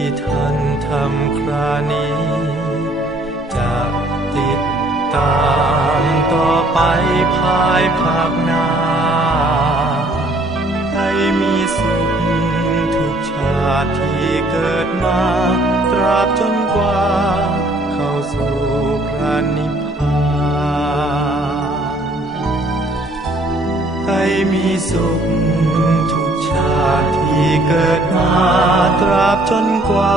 ที่ท่านทำครานี้จะติดตามต่อไปภายภาคหน้าให้มีสุขทุกชาติที่เกิดมา ตราบจนกว่า เข้าสู่พระนิพพานให้มีสุขทุกชาติที่เกิดมาตราบจนกว่า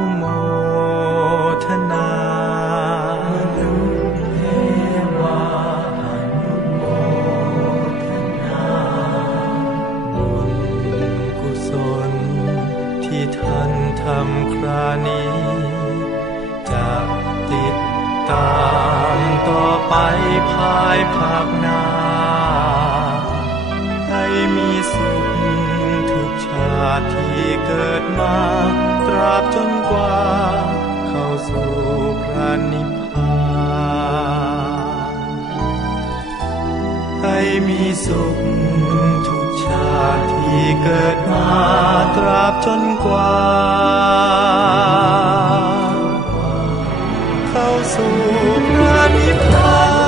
ุ่ท่านทำคราณีจะติดตามต่อไปภายภาคหน้าให้มีสุขทุกชาติที่เกิดมา ตราบจนกว่า เข้าสู่พระนิพพานีสุขทุกชาติที่เกิดมาตราบจนกว่าเข้าสู่พระนิพพาน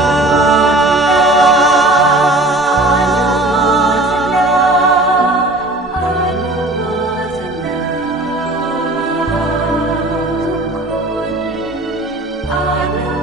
อ่า